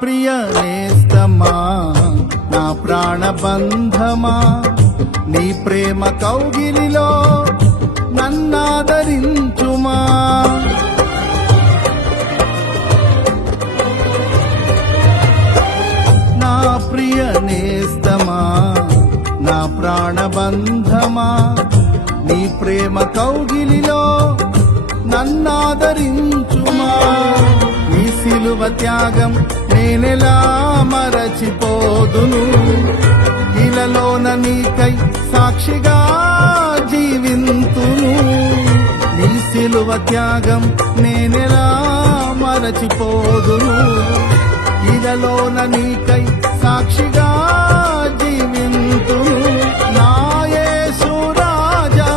ప్రియ నేస్తమా నా ప్రాణబంధమా నీ ప్రేమ కౌగిలిలో నన్నాదరించుమా నా ప్రియ నేస్తమా నా ప్రాణబంధమా నీ ప్రేమ కౌగిలిలో నన్నాదరించుమా నీ సిలువ త్యాగం నేనెలా మరచిపోదును ఇలలోన నీకై సాక్షిగా జీవింతును నీ సిలువ త్యాగం నేనెలా మరచిపోదును ఇలలోన నీకై సాక్షిగా జీవింతును నా యేసు రాజా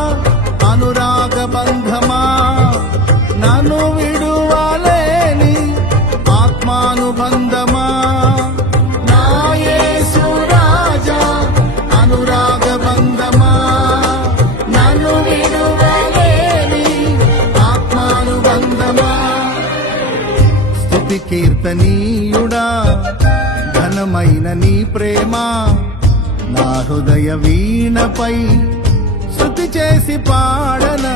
అనురాగ బంధమా నన్ను విడువలేని ఆత్మానుబంధమా నా యేసు రాజా అనురాగ బంధమా నన్ను విడువలేని ఆత్మానుబంధమా స్తుతి కీర్తనీయుడా ఘనమైన నీ ప్రేమ నా హృదయ వీణపై స్తుతి చేసి పాడనా